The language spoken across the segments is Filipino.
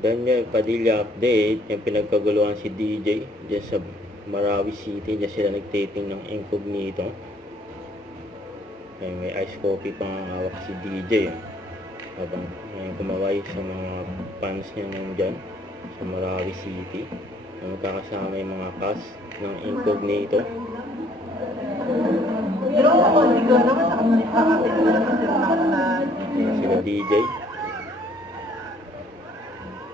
Daniel Padilla update, yung pinagkaguluhan si DJ dyan sa Marawi City, dyan sila nagtaping ng Incognito. Ay, may ice coffee pang hawak si DJ habang kumaway sa mga fans niya nandyan sa Marawi City. Magkakasama yung mga cast ng Incognito. Sila DJ.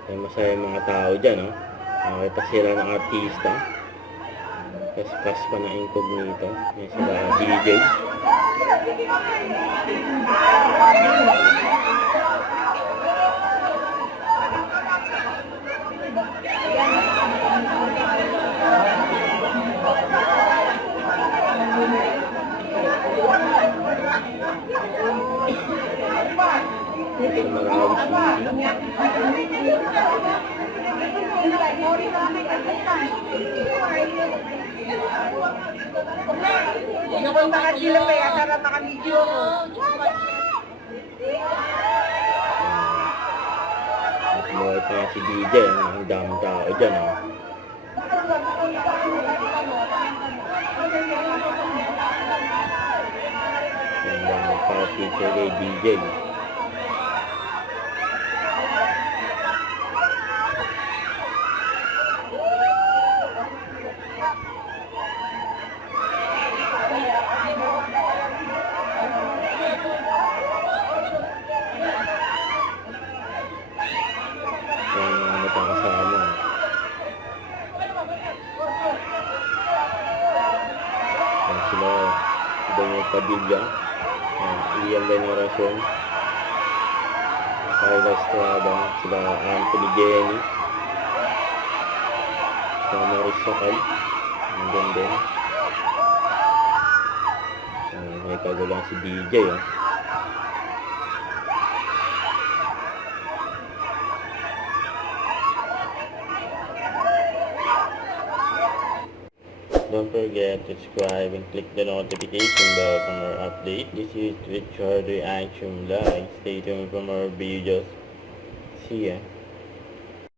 Ay, masaya yung mga tao dyan, no? Nakita sila ng artista. Tapos cast pa ng Incognito. Yan sila DJ. Sa Marawi City. Napunta ka sila pa ya, para maka-video ko. Kumuha pa si DJ, ang daming tao dyan, no? Ang daming pa-feature kay DJ. Magkakasama. Yan sila Daniel Padilla, Ian Veneracion, Kyla Estrada, sila Anthony Jenny, sila Maurice Sakal, hanggang din. May kagulang si DJ, oh. Don't forget to subscribe and click the notification bell for more updates. This is Richard Reaction Live. Stay tuned for more videos. See ya.